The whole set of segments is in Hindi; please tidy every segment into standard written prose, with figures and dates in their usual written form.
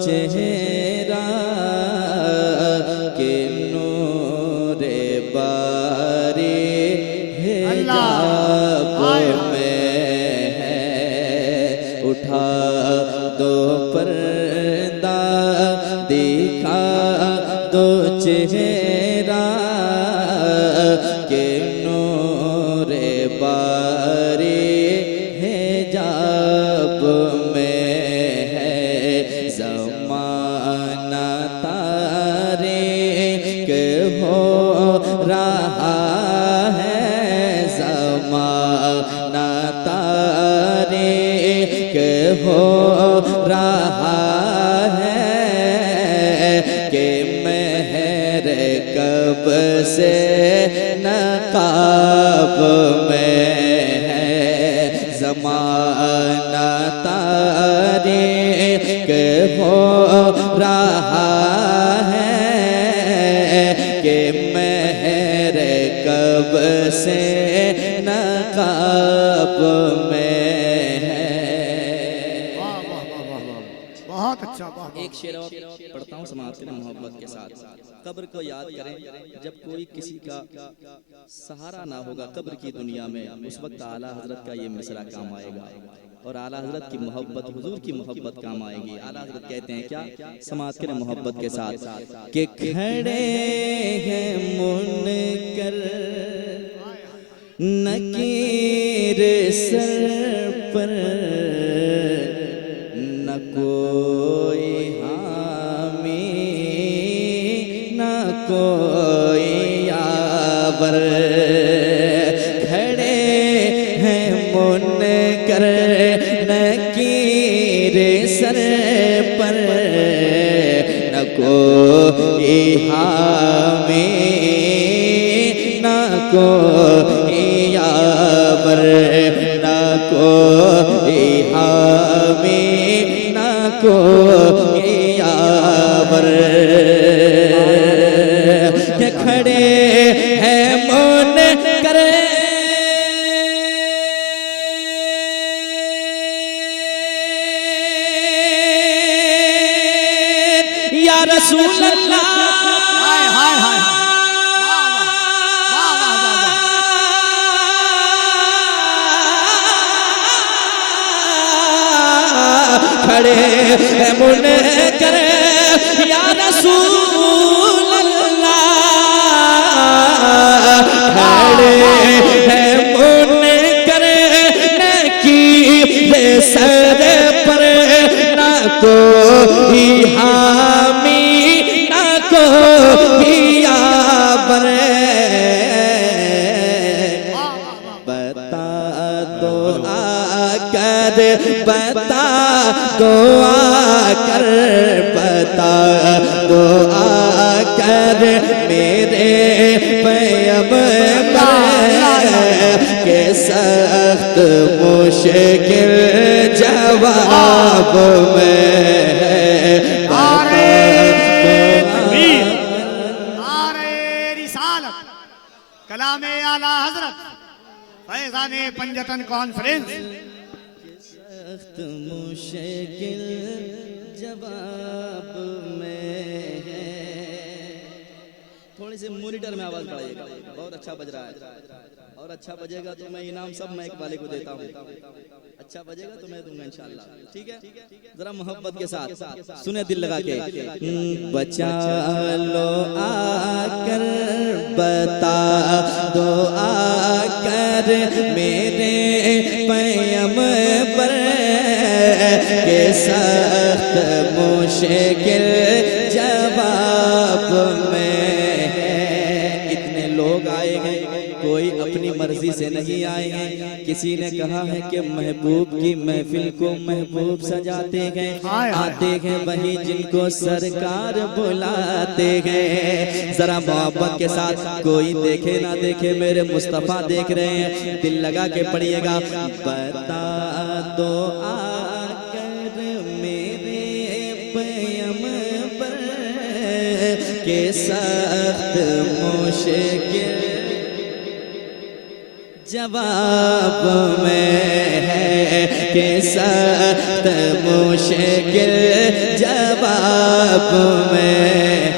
चेहरा के नूरे बारी हिजाब में है। उठा दो पर्दा दिखा दो चेहरा के नूरे बारी हिजाब में है। ज़माना तारीक हो रहा है, ज़माना तारीक हो रहा है कि मेहर कब से नकाब में है। ज़माना तारीक हो रहा है कि मेहर कब से नकाब में है। बहुत अच्छा। एक शेर और पढ़ता हूँ समाज के मोहब्बत के साथ। कब्र को याद करें जब कोई किसी का सहारा ना होगा कब्र की दुनिया में, उस वक्त आला हजरत का ये मिसरा काम आएगा और आला हजरत की मोहब्बत, हुजूर की मोहब्बत काम आएगी। आला हजरत कहते हैं क्या समाज के मोहब्बत के साथ कि खड़े हैं मुनकर नकीर सर पर, न कोई हामी न कोई यावर। खड़े हैं मुनकर नकीर सर पर, न कोई हामी न कोई यावर, न कोई हामी न कोई यावर। के खड़े हैं मुनकर या रसूल अल्लाह। खड़े हैं मुनकर या रसूल अल्लाह, खड़े हैं मुनकर नकीर सर पर, ना कोई हामी ना कोई यावर। बता दो आकर, बता दो आकर, बता दो आकर मेरे पैगंबर के सख्त मुश्किल जवाब में है। नारे तकबीर, नारे रिसालत, कलामे आला हजरत, फैज़ाने पंजतन कॉन्फ्रेंस। सख्त मुश्किल जवाब में है। थोड़ी सी मॉनिटर में आवाज बढ़ाइएगा, बहुत अच्छा बज रहा है और अच्छा बजेगा तो मैं इनाम सब माइक वाले को देता हूँ। अच्छा बजेगा तो मैं दूंगा इंशाल्लाह, ठीक है। जरा मोहब्बत के साथ सुने दिल लगा के। बचा लो आकर, बता दो आकर मेरे पैगंबर के सख्त मुश्किल जवाब में है। इतने लोग आए हैं, कोई अपनी मर्जी से नहीं आए हैं। किसी ने कहा है कि महबूब की महफिल को महबूब सजाते हैं, आते हैं वही जिनको सरकार बुलाते हैं। जरा मोहब्बत के साथ, कोई देखे ना देखे मेरे मुस्तफा देख रहे हैं, दिल लगा के पढ़िएगा। बता दो आकर मेरे पैगंबर के सख्त मुश्किल जवाब में है कि सख्त मुश्किल जवाब में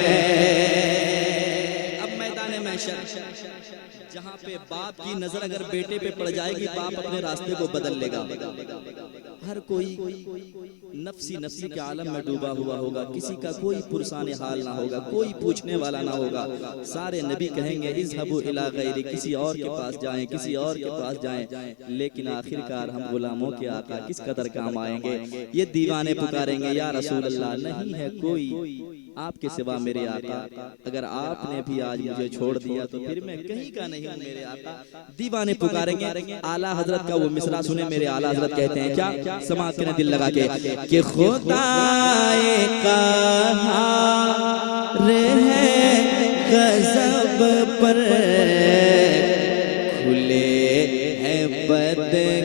है। अब मैदान महशर जहाँ पे बाप की नजर अगर बेटे पे पड़ जाएगी, बाप अपने रास्ते को बदल लेगा। हर कोई नफ्सी नफ्सी के आलम में डूबा हुआ होगा, किसी का कोई पुरसाने हाल ना होगा, कोई पूछने वाला ना होगा। सारे नबी कहेंगे इज़हबू इला गैरी, किसी और के पास जाएं, किसी और के पास जाएं। लेकिन आखिरकार हम गुलामों के आका किस कदर काम आएंगे। ये दीवाने पुकारेंगे या रसूल अल्लाह, नहीं है कोई आपके सिवा मेरे आका, अगर आपने भी आज मुझे छोड़ दिया तो फिर मैं कहीं का नहीं हूँ मेरे आका। दीवाने पुकारेंगे। आला हजरत का वो मिसरा सुने, मेरे आला हजरत कहते हैं क्या, समाज के दिल लगा के कि खुदाए कहार है गज़ब पर खुले हैं बदकारियों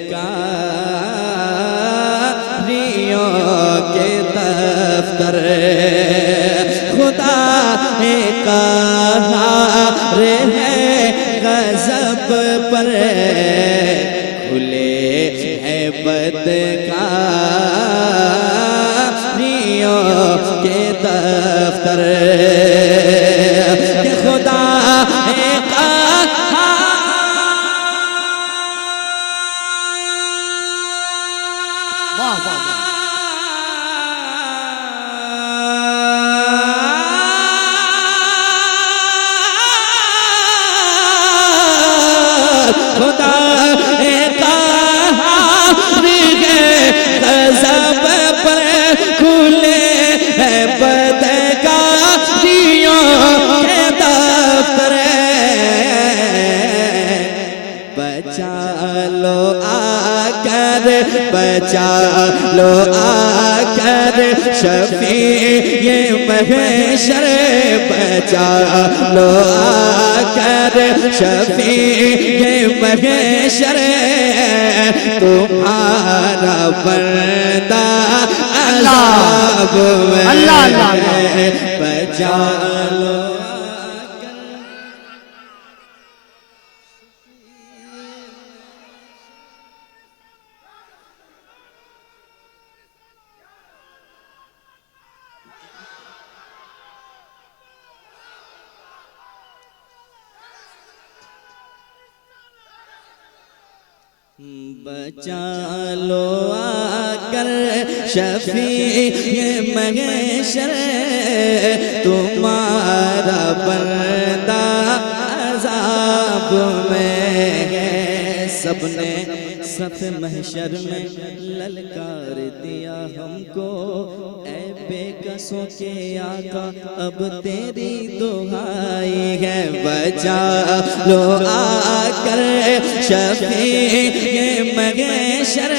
के दफ्तर। खुदा कहार है गज़ब पर खुले हैं बदकारियों के दफ्तर। कि खुदा वाह वाह वाह। खुदा गज़ब पर खुले हैं बदकारियों के दफ्तर। बचा लो आकर, बचा लो आकर शफी ये महशर, बचा लो आकर शफी ये महशर। तुम्हारा बंदा अज़ाब में बचा लो। बचा लो आकर शफी ये महशर, तुम्हारा बंदा अज़ाब में है। सबने सफ महशर में ललकार दिया हमको, ऐ बेकसों के आका अब तेरी दुहाई है। बचा लो आकर शफी ये महशर,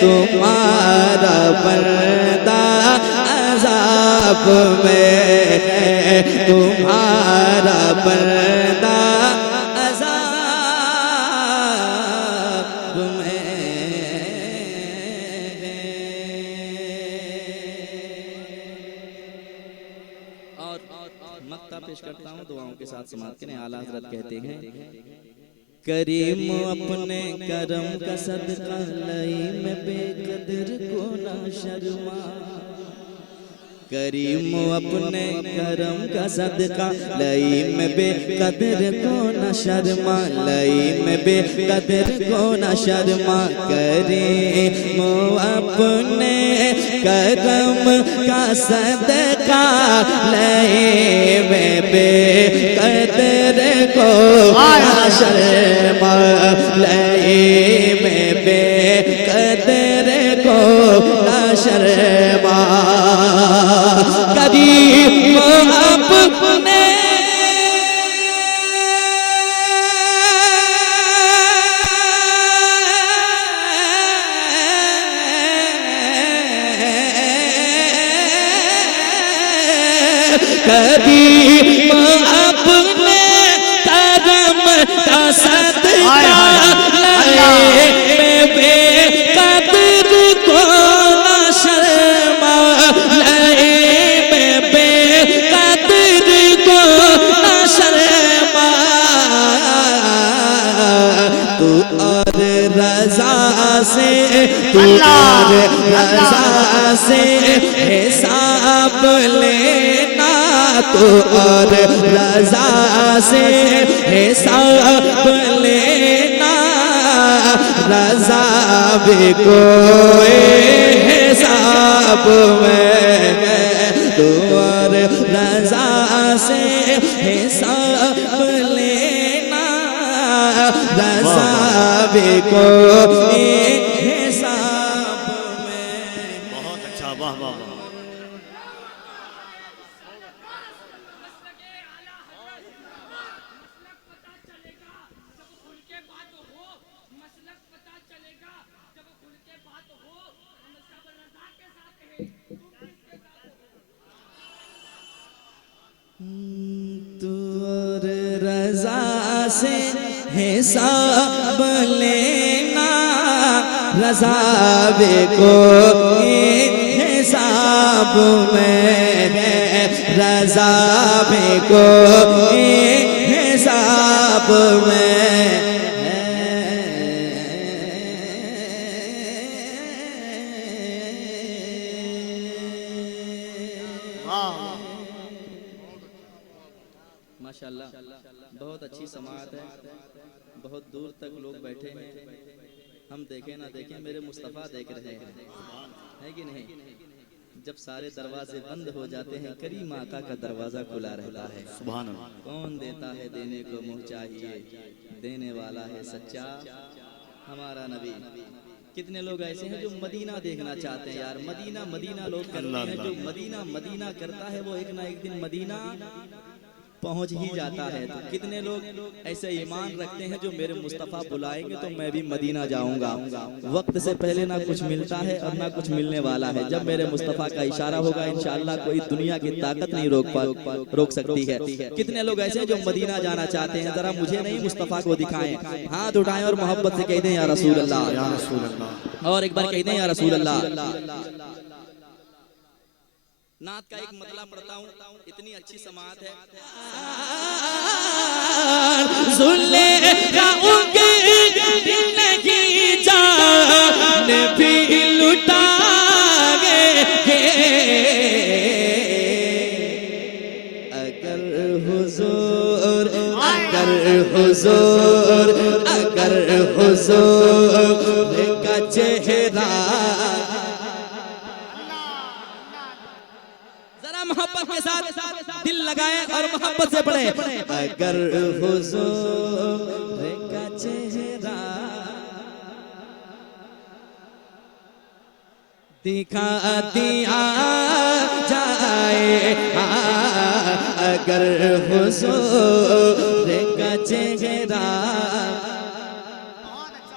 तुम्हारा बंदा अज़ाब में है, तुम्हारा बंदा अज़ाब में है। और मक्ता पेश करता हूँ, दुआओं के साथ समाप्त करें। आला हज़रत कहते हैं करीम अपने करम का सदका लई में बेकदर को ना शर्मा। करीम अपने करम का सदका लई में बेकदर को न शर्मा, लई में बेकदर को न शर्मा। करीम अपने करम का सदका लई में बेकदर को न शर्मा, लई में बेकदर को न शर्मा। करीम अपने करीम अपने करम का सदका लई में बेकदर को न शर्मा, लई में बेकदर को न शर्मा। से तू और रजा से हिसाब लेना, तू और रजा से हिसाब लेना, रजा भी कोई हिसाब में है, तू और रजा से हिसाब लेना, रजा भी कोई हिसाब में। बहुत अच्छा, वाह वाह वाह। तू और रजा से हिसाब लेना, रजा भी कोई हिसाब में है, रजा भी कोई हिसाब में है। माशाल्लाह, बहुत अच्छी समाअत है, बहुत दूर तक लोग बैठे हैं। हम देखें ना देखें, मेरे मुस्तफ़ा देख रहे हैं, है कि नहीं? जब सारे दरवाजे बंद हो जाते हैं, करीम आका का दरवाजा खुला रहता है। सुभान अल्लाह। कौन देता है देने को मुँह चाहिए, देने वाला है सच्चा हमारा नबी। कितने लोग ऐसे हैं जो मदीना देखना चाहते हैं यार, मदीना मदीना लोग करते हैं, जो मदीना मदीना करता है वो एक ना एक दिन मदीना पहुंच ही जाता है। तो कितने लोग ऐसे ईमान रखते हैं जो मेरे मुस्तफ़ा बुलाएंगे तो मैं भी मदीना जाऊंगा। वक्त से पहले ना कुछ मिलता है और ना कुछ मिलने वाला है। जब मेरे मुस्तफ़ा का इशारा होगा इंशाअल्लाह कोई दुनिया की ताकत नहीं रोक सकती है। कितने लोग ऐसे हैं जो मदीना जाना चाहते हैं, जरा मुझे नहीं मुस्तफ़ा को दिखाएं, हाथ उठाएं और मोहब्बत से कह दें या रसूल अल्लाह, या रसूल अल्लाह। और एक बार कह दें या रसूल अल्लाह। नात का एक मतला पढ़ता हूँ, इतनी अच्छी समाअत है। नहीं जान भी लुटागे अगर हुजूर, अगर हुजूर, अगर हुजूर का चेहरा, मोहब्बत के साथ दिल लगाए और मोहब्बत से पढ़े। अगर हुजूर का चेहरा दिखा दिया जाए, अगर हुजूर का चेहरा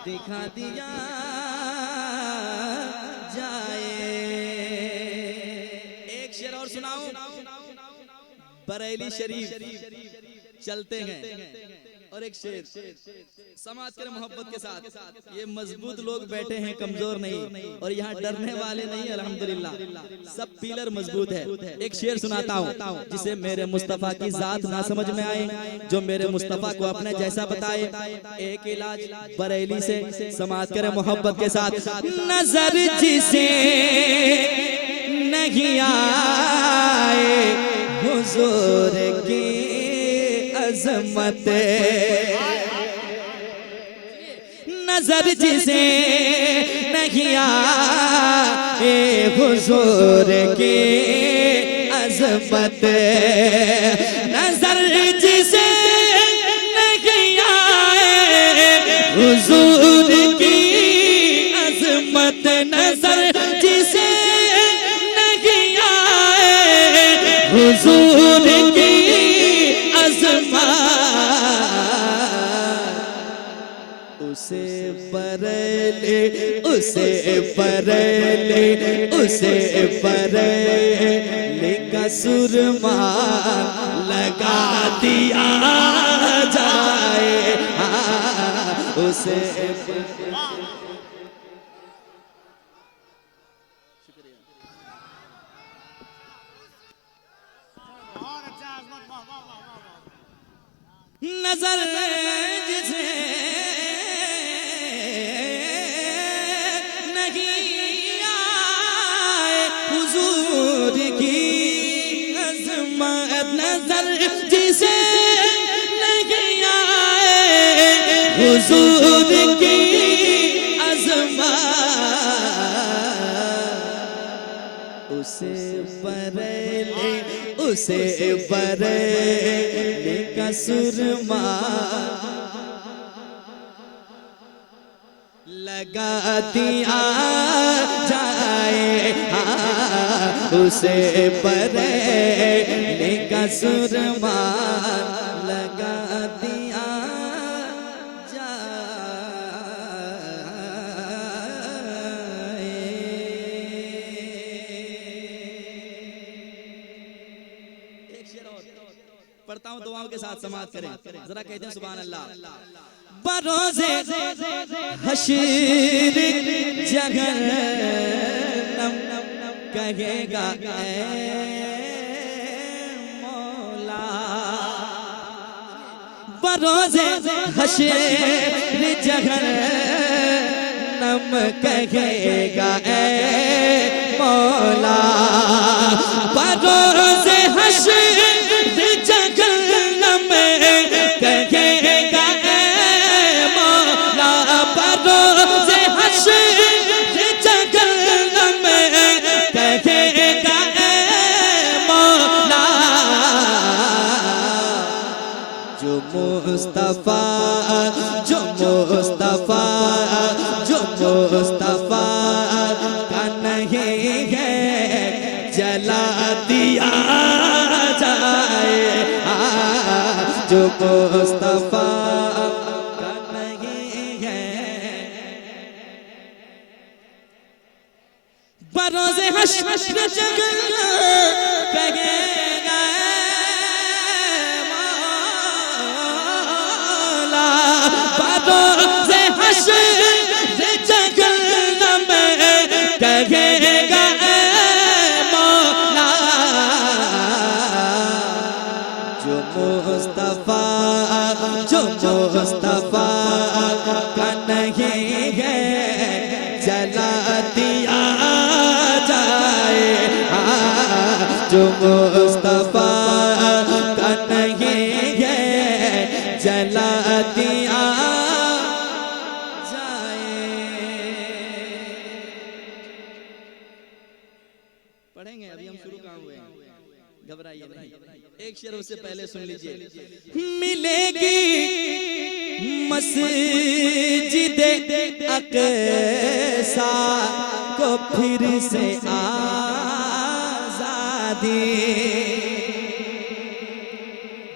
दिखा दिया और सुनाऊं, बरेली शरीफ चलते हैं और एक शेर समाज के मोहब्बत के साथ। ये मजबूत लोग बैठे हैं, कमजोर नहीं, और यहाँ डरने वाले नहीं, अल्हम्दुलिल्लाह सब पिलर मजबूत है। एक शेर सुनाता हूँ जिसे मेरे मुस्तफ़ा की जात ना समझ में आए, जो मेरे मुस्तफ़ा को अपने जैसा बताए। एक इलाज बरेली से समाज करे मोहब्बत के साथ। नजर जिसे नहीं आए हुजूर की अजमत, नजर जिसे नहीं आए हुजूर की अजमत, नजर जिसे नहीं आए हुजूर की अजमत, नजर जिसे हुजूर की अज़मत, उसे बरेली, उसे बरेली, उसे बरेली का सुरमा लगा दिया जाए, उसे नजर जिसे नजर जिसे नहीं आए हुजूर की अज़मत, उसे बरेली का सुरमा लगा दिया जाए, उसे बरेली का सुरमा लगा दिया जाए। एक शेर और पढ़ता हूँ, दुआओं के साथ समाप्त करें। जरा कहते हैं सुभान अल्लाह। बरोज़े हश्र जहन्नम कहेगा ऐ मौला, बरोज़े हश्र जहन्नम कहेगा ऐ मौला, बरोज़े हश्र जहन्नम कहेगा ऐ मौला, बरोज़े हश्र जहन्नम कहेगा ऐ मौला। जो मुस्तफा का नहीं है जला दिया जाए, जो मुस्तफा का नहीं है। बरोज़े हश्र जहन्नम कहेगा मौला, बरोज़े हश्र जहन्नम कहेगा मौला। जो मुस्तफा का नहीं है जला दिया जाए, जो मुस्तफा का नहीं है जला दिया जाए। पढ़ेंगे, अभी हम शुरू कहाँ हुए, घबराइए नहीं। एक शेर उससे पहले सुन लीजिए। मिलेगी मस्जिद अक़सा को फिर से आज़ादी।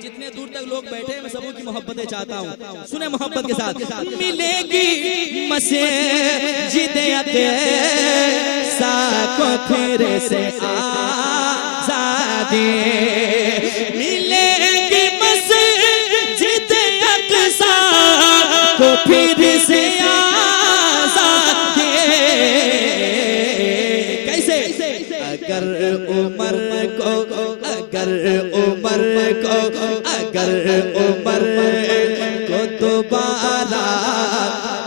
जितने दूर तक लोग बैठे हैं मैं सबों की मोहब्बतें चाहता हूँ, सुने मोहब्बत के साथ। मिलेगी मस्जिद अक़सा को फिर से आज़ादी, मिलेगी मस्जिद अक़सा को फिर से आज़ादी। कैसे? अगर उमर को दोबारा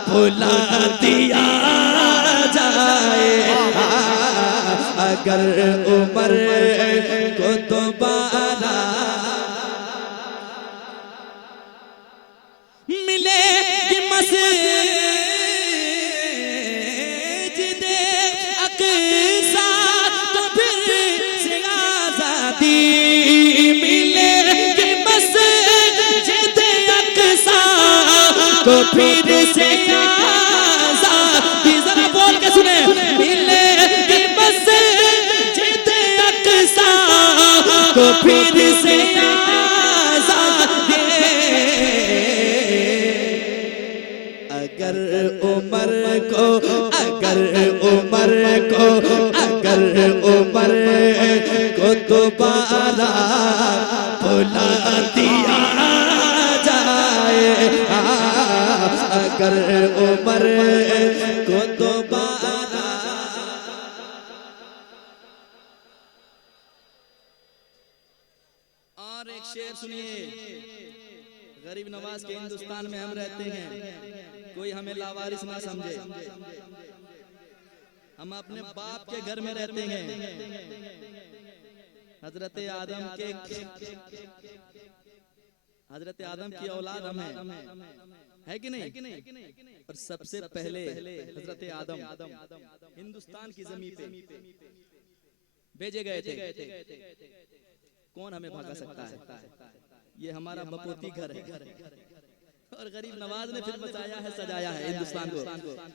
भुला दिया जाए, अगर उमर को दोबारा मिले मस्जिद अक़सा तो फिर से आज़ादी, मिले मस्जिद अक़सा तो फिर से आज़ादी। जरा बोल के सुने। मिले मस्जिद अक़सा को फिर से आज़ादी। अगर उमर को दोबारा भुला दिया जाए, अगर उमर को दोबारा। और एक शेर सुनिए। गरीब नवाज के हिंदुस्तान में हम रहते हैं, कोई हमें लावारिस ना समझे। हम अपने बाप के घर में रहते हैं। हजरत आदम के हजरत आदम की औलाद हम हैं, है कि नहीं? और सबसे पहले हजरत आदम हिंदुस्तान की जमीन पे भेजे गए थे। कौन हमें भगा सकता है? ये हमारा बपोती घर है और गरीब नवाज ने फिर बचाया है, सजाया है हिंदुस्तान को।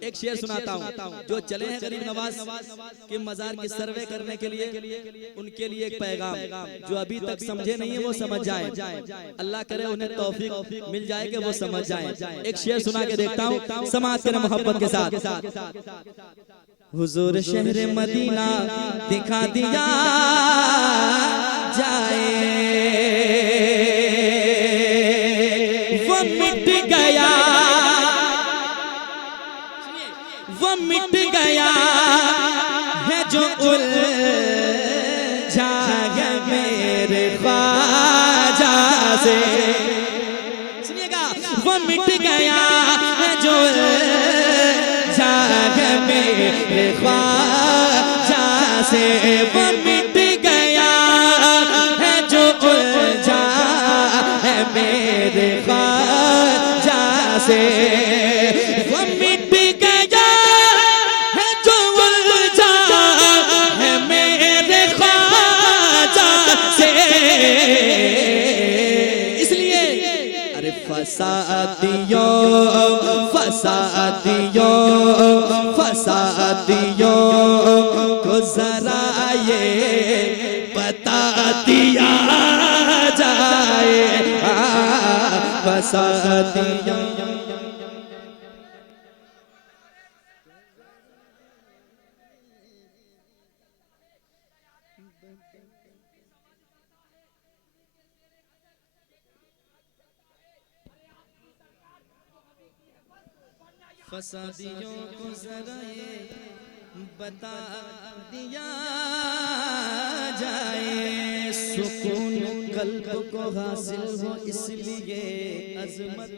एक शेर सुनाता हूँ, जो चले हैं गरीब नवाज के मजार की सर्वे करने के लिए, उनके लिए एक पैगाम, जो अभी तक समझे नहीं है वो समझ जाएं। अल्लाह करे उन्हें तौफीक मिल जाए कि वो समझ जाएं। एक शेर सुना के देखता हूँ समाज के मोहब्बत के साथ। हुजूर शहर मदीना दिखा दिया जाए, वो मिट गया, वो मिट गया है जो उलझा है मेरे ख्वाजा से। सुनिएगा, वो मिट गया है जो उलझा है मेरे ख्वाजा से, वो मिट गया है जो उलझा है मेरे ख्वाजा से, वो मिट गया है जो उलझा है मेरे ख्वाजा से। इसलिए अरे फसादियों फसादियों फसादियों को जरा ये बता दिया जाए, फसादियों। फसादियों को जरा ये बता दिया जाए, सुकून कल्ब को हासिल हो इसलिए अजमत,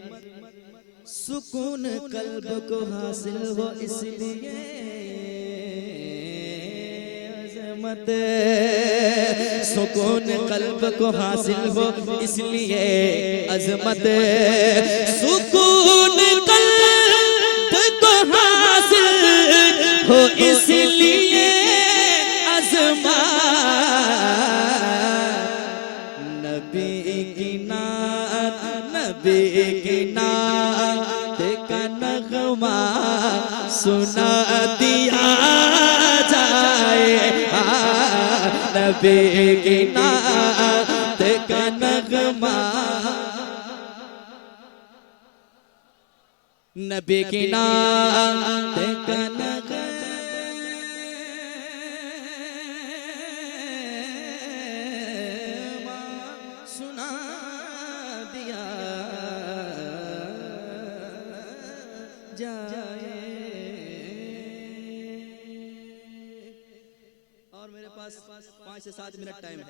सुकून कल्ब को हासिल हो इसलिए अजमत, सुकून कल्ब को हासिल हो इसलिए अजमत, सुकून कल्ब को हासिल हो इसलिए अज़मत। नबी की नात, नबी की नात का नगमा सुना दिया जाए, नबी की नात का नगमा, नबी की नात का नगमा सुना दिया जाए। और मेरे पास 5 से 7 मिनट टाइम है।